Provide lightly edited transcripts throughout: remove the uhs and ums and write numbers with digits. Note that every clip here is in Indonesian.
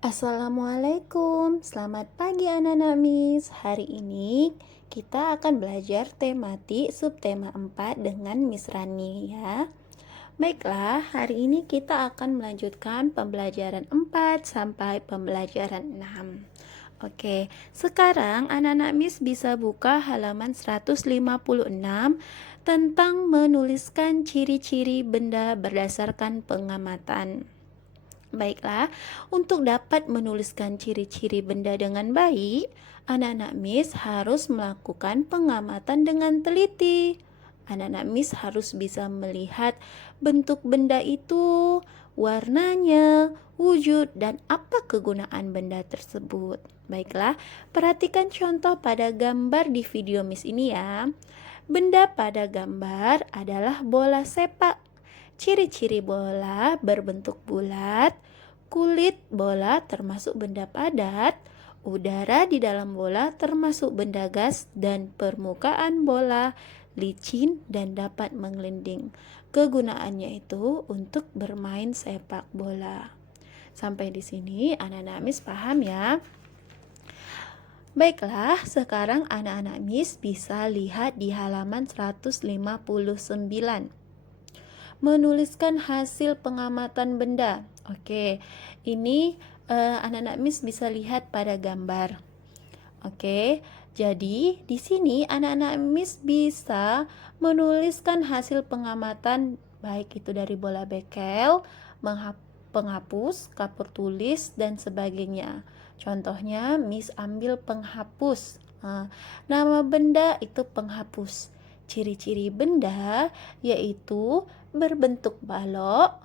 Assalamualaikum, selamat pagi anak-anak Miss. Hari ini kita akan belajar tematik subtema 4 dengan Miss Rani ya. Baiklah, hari ini kita akan melanjutkan pembelajaran 4 sampai pembelajaran 6. Oke, sekarang anak-anak Miss bisa buka halaman 156 tentang menuliskan ciri-ciri benda berdasarkan pengamatan. Baiklah, untuk dapat menuliskan ciri-ciri benda dengan baik, anak-anak Miss harus melakukan pengamatan dengan teliti. Anak-anak Miss harus bisa melihat bentuk benda itu, warnanya, wujud, dan apa kegunaan benda tersebut. Baiklah, perhatikan contoh pada gambar di video Miss ini ya. Benda pada gambar adalah bola sepak. Ciri-ciri bola berbentuk bulat, kulit bola termasuk benda padat, udara di dalam bola termasuk benda gas, dan permukaan bola licin dan dapat menggelinding. Kegunaannya itu untuk bermain sepak bola. Sampai di sini anak-anak Miss paham ya? Baiklah, sekarang anak-anak Miss bisa lihat di halaman 159. Menuliskan hasil pengamatan benda. Oke, ini anak-anak Miss bisa lihat pada gambar. Oke, jadi di sini anak-anak Miss bisa menuliskan hasil pengamatan baik itu dari bola bekel, penghapus, kapur tulis, dan sebagainya. Contohnya Miss ambil penghapus. Nama benda itu penghapus. Ciri-ciri benda yaitu berbentuk balok,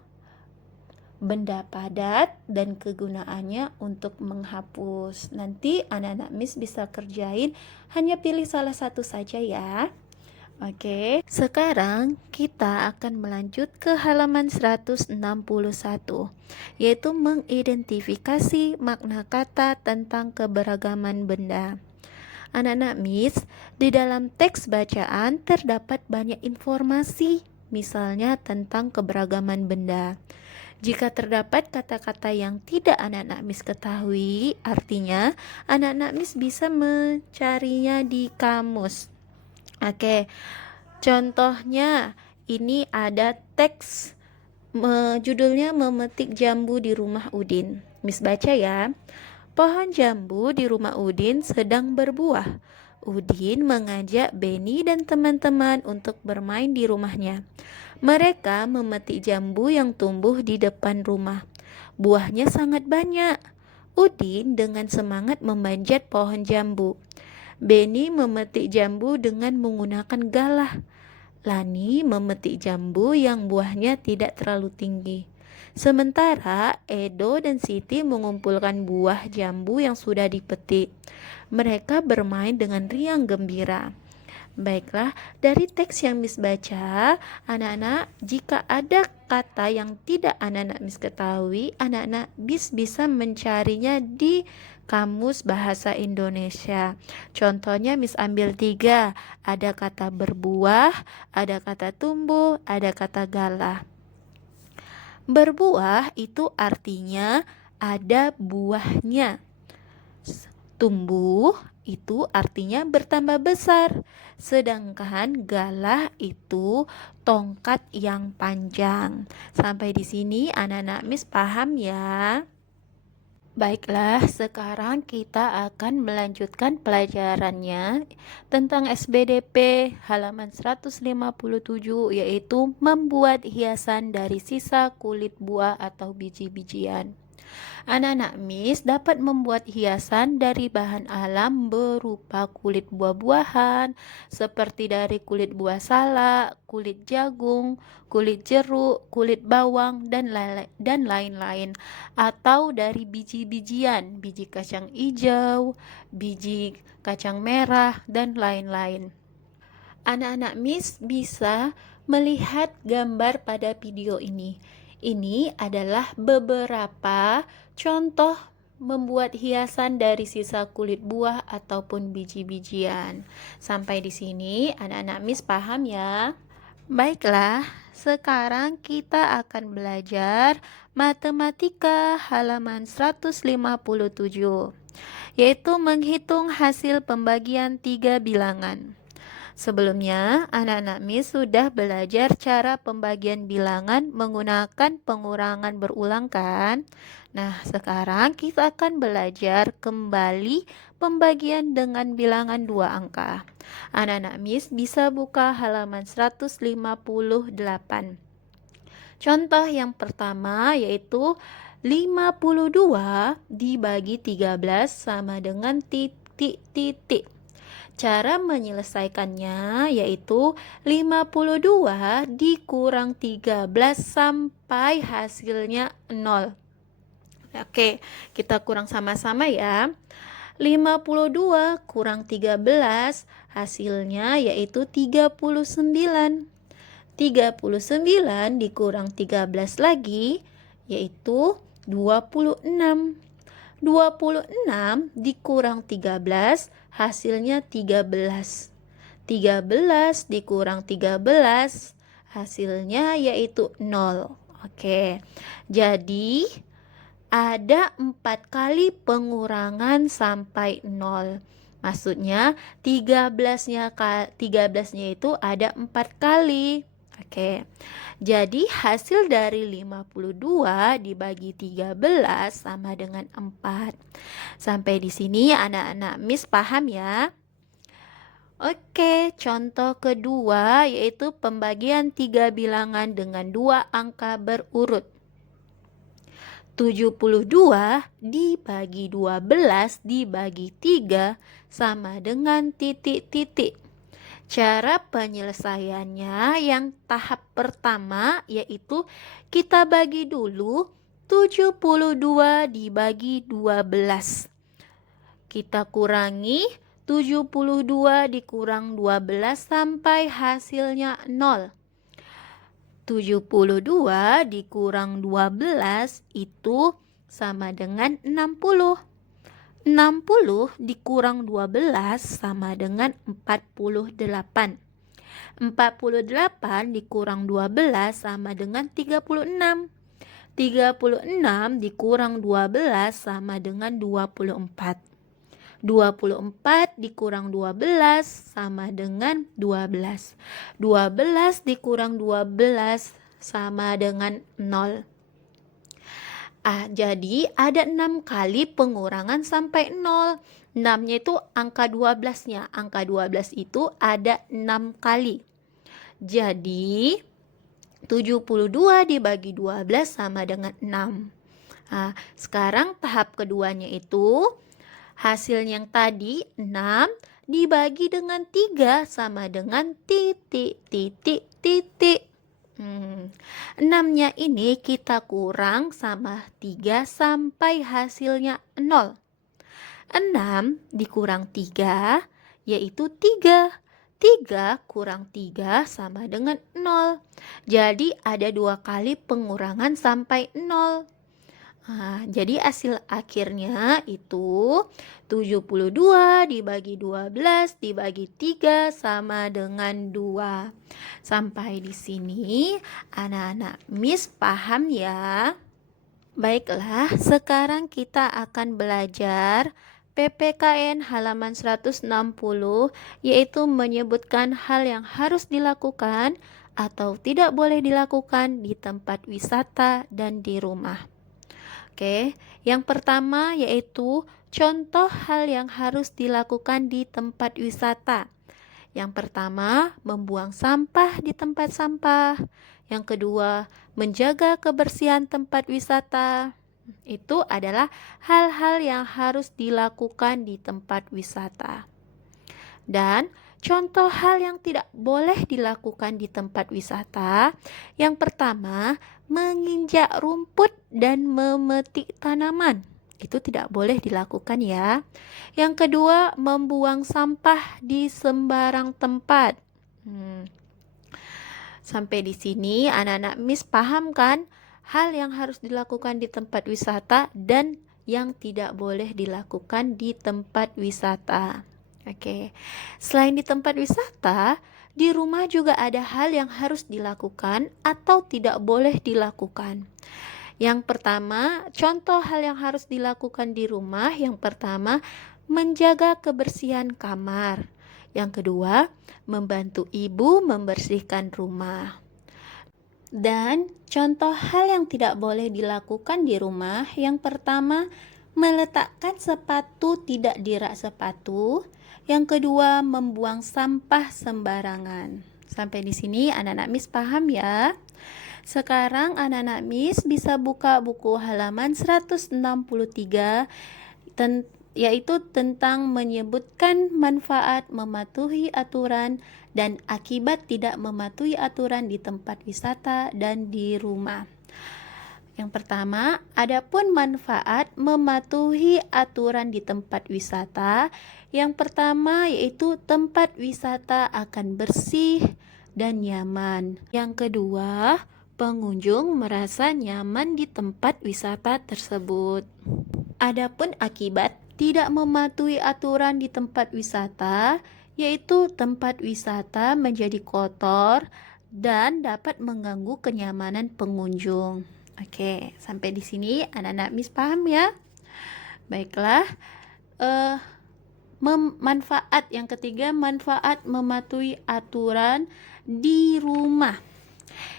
benda padat, dan kegunaannya untuk menghapus. Nanti anak-anak Miss bisa kerjain, hanya pilih salah satu saja ya. Oke, sekarang kita akan melanjut ke halaman 161, yaitu mengidentifikasi makna kata tentang keberagaman benda. Anak-anak Miss, di dalam teks bacaan terdapat banyak informasi, misalnya tentang keberagaman benda. Jika terdapat kata-kata yang tidak anak-anak Miss ketahui, artinya anak-anak Miss bisa mencarinya di kamus. Oke, contohnya ini ada teks judulnya memetik jambu di rumah Udin. Miss baca ya. Pohon jambu di rumah Udin sedang berbuah. Udin mengajak Beni dan teman-teman untuk bermain di rumahnya. Mereka memetik jambu yang tumbuh di depan rumah. Buahnya sangat banyak. Udin dengan semangat memanjat pohon jambu. Beni memetik jambu dengan menggunakan galah. Lani memetik jambu yang buahnya tidak terlalu tinggi. Sementara Edo dan Siti mengumpulkan buah jambu yang sudah dipetik. Mereka bermain dengan riang gembira. Baiklah, dari teks yang Miss baca, anak-anak, jika ada kata yang tidak anak-anak Miss ketahui, anak-anak Miss bisa mencarinya di Kamus Bahasa Indonesia. Contohnya Miss ambil 3, ada kata berbuah, ada kata tumbuh, ada kata galah. Berbuah itu artinya ada buahnya. Tumbuh itu artinya bertambah besar. Sedangkan galah itu tongkat yang panjang. Sampai di sini anak-anak Miss paham ya? Baiklah, sekarang kita akan melanjutkan pelajarannya tentang SBDP halaman 157, yaitu membuat hiasan dari sisa kulit buah atau biji-bijian. Anak-anak Miss dapat membuat hiasan dari bahan alam berupa kulit buah-buahan, seperti dari kulit buah salak, kulit jagung, kulit jeruk, kulit bawang, dan lain-lain. Atau dari biji-bijian, biji kacang hijau, biji kacang merah, dan lain-lain. Anak-anak Miss bisa melihat gambar pada video ini. Ini adalah beberapa contoh membuat hiasan dari sisa kulit buah ataupun biji-bijian. Sampai di sini anak-anak Miss paham ya? Baiklah, sekarang kita akan belajar matematika halaman 157, yaitu menghitung hasil pembagian 3 bilangan. Sebelumnya, anak-anak Miss sudah belajar cara pembagian bilangan menggunakan pengurangan berulang kan? Nah, sekarang kita akan belajar kembali pembagian dengan bilangan 2 angka. Anak-anak Miss bisa buka halaman 158. Contoh yang pertama yaitu 52 dibagi 13 sama dengan titik-titik. Cara menyelesaikannya yaitu 52 dikurang 13 sampai hasilnya 0. Oke, kita kurang sama-sama ya. 52 kurang 13 hasilnya yaitu 39. 39 dikurang 13 lagi yaitu 26. 26 dikurang 13 hasilnya 13. 13 dikurang 13 hasilnya yaitu 0. Oke, jadi ada 4 kali pengurangan sampai 0. Maksudnya 13-nya itu ada 4 kali. Oke, jadi hasil dari 52 dibagi 13 sama dengan 4. Sampai di sini anak-anak Miss paham ya? Oke, contoh kedua yaitu pembagian 3 bilangan dengan 2 angka berurut. 72 dibagi 12 dibagi 3 sama dengan titik-titik. Cara penyelesaiannya yang tahap pertama yaitu kita bagi dulu 72 dibagi 12. Kita kurangi 72 dikurang 12 sampai hasilnya 0. 72 dikurang 12 itu sama dengan 60. 60 dikurang 12 sama dengan 48. 48 dikurang 12 sama dengan 36. 36 dikurang 12 sama dengan 24. 24 dikurang 12 sama dengan 12. 12 dikurang 12 sama dengan 0. Jadi ada 6 kali pengurangan sampai 0. 6-nya itu angka 12-nya. Angka 12 itu ada 6 kali. Jadi 72 dibagi 12 sama dengan 6. Sekarang tahap keduanya itu hasil yang tadi 6 dibagi dengan 3 sama dengan titik-titik-titik. 6-nya ini kita kurang sama 3 sampai hasilnya 0. 6 dikurang 3 yaitu 3. 3 kurang 3 sama dengan 0. Jadi ada 2 kali pengurangan sampai 0. Jadi hasil akhirnya itu 72 dibagi 12 dibagi 3 sama dengan 2. Sampai di sini anak-anak Miss paham ya? Baiklah, sekarang kita akan belajar PPKN halaman 160 yaitu menyebutkan hal yang harus dilakukan atau tidak boleh dilakukan di tempat wisata dan di rumah. Oke, yang pertama yaitu contoh hal yang harus dilakukan di tempat wisata. Yang pertama, membuang sampah di tempat sampah. Yang kedua, menjaga kebersihan tempat wisata. Itu adalah hal-hal yang harus dilakukan di tempat wisata. Dan contoh hal yang tidak boleh dilakukan di tempat wisata, yang pertama, menginjak rumput dan memetik tanaman. Itu tidak boleh dilakukan ya. Yang kedua, membuang sampah di sembarang tempat. Sampai di sini anak-anak Miss paham kan hal yang harus dilakukan di tempat wisata dan yang tidak boleh dilakukan di tempat wisata. Oke. Selain di tempat wisata, Di rumah juga ada hal yang harus dilakukan atau tidak boleh dilakukan. Yang pertama, contoh hal yang harus dilakukan di rumah. Yang pertama, menjaga kebersihan kamar. Yang kedua, membantu ibu membersihkan rumah. Dan contoh hal yang tidak boleh dilakukan di rumah, yang pertama, meletakkan sepatu tidak di rak sepatu. Yang kedua, membuang sampah sembarangan. Sampai di sini anak-anak Miss paham ya? Sekarang anak-anak Miss bisa buka buku halaman 163 yaitu tentang menyebutkan manfaat mematuhi aturan dan akibat tidak mematuhi aturan di tempat wisata dan di rumah. Yang pertama, adapun manfaat mematuhi aturan di tempat wisata. Yang pertama yaitu tempat wisata akan bersih dan nyaman. Yang kedua, pengunjung merasa nyaman di tempat wisata tersebut. Adapun akibat tidak mematuhi aturan di tempat wisata, yaitu tempat wisata menjadi kotor dan dapat mengganggu kenyamanan pengunjung. Oke, sampai di sini anak-anak Miss paham ya? Baiklah, manfaat yang ketiga, manfaat mematuhi aturan di rumah.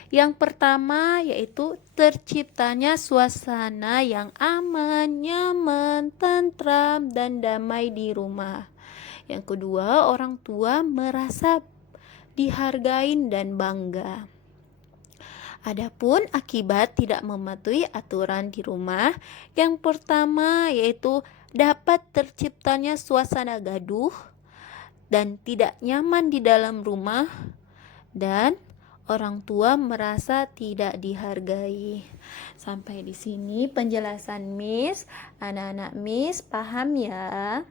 Yang pertama yaitu terciptanya suasana yang aman, nyaman, tentram, dan damai di rumah. Yang kedua, orang tua merasa dihargain dan bangga. Adapun akibat tidak mematuhi aturan di rumah, yang pertama yaitu dapat terciptanya suasana gaduh dan tidak nyaman di dalam rumah, dan orang tua merasa tidak dihargai. Sampai di sini penjelasan Miss. Anak-anak Miss paham ya?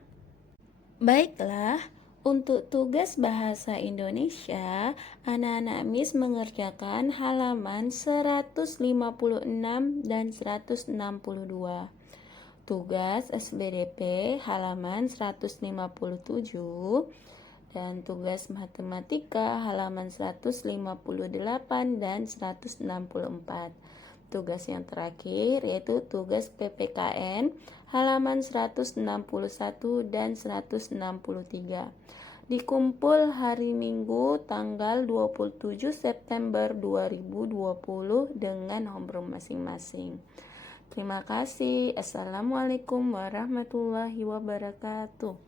Baiklah, untuk tugas bahasa Indonesia, anak-anak Miss mengerjakan halaman 156 dan 162. Tugas SBDP halaman 157 dan tugas matematika halaman 158 dan 164. Tugas yang terakhir yaitu tugas PPKN halaman 161 dan 163. Dikumpul hari Minggu tanggal 27 September 2020 dengan homeroom masing-masing. Terima kasih. Assalamualaikum warahmatullahi wabarakatuh.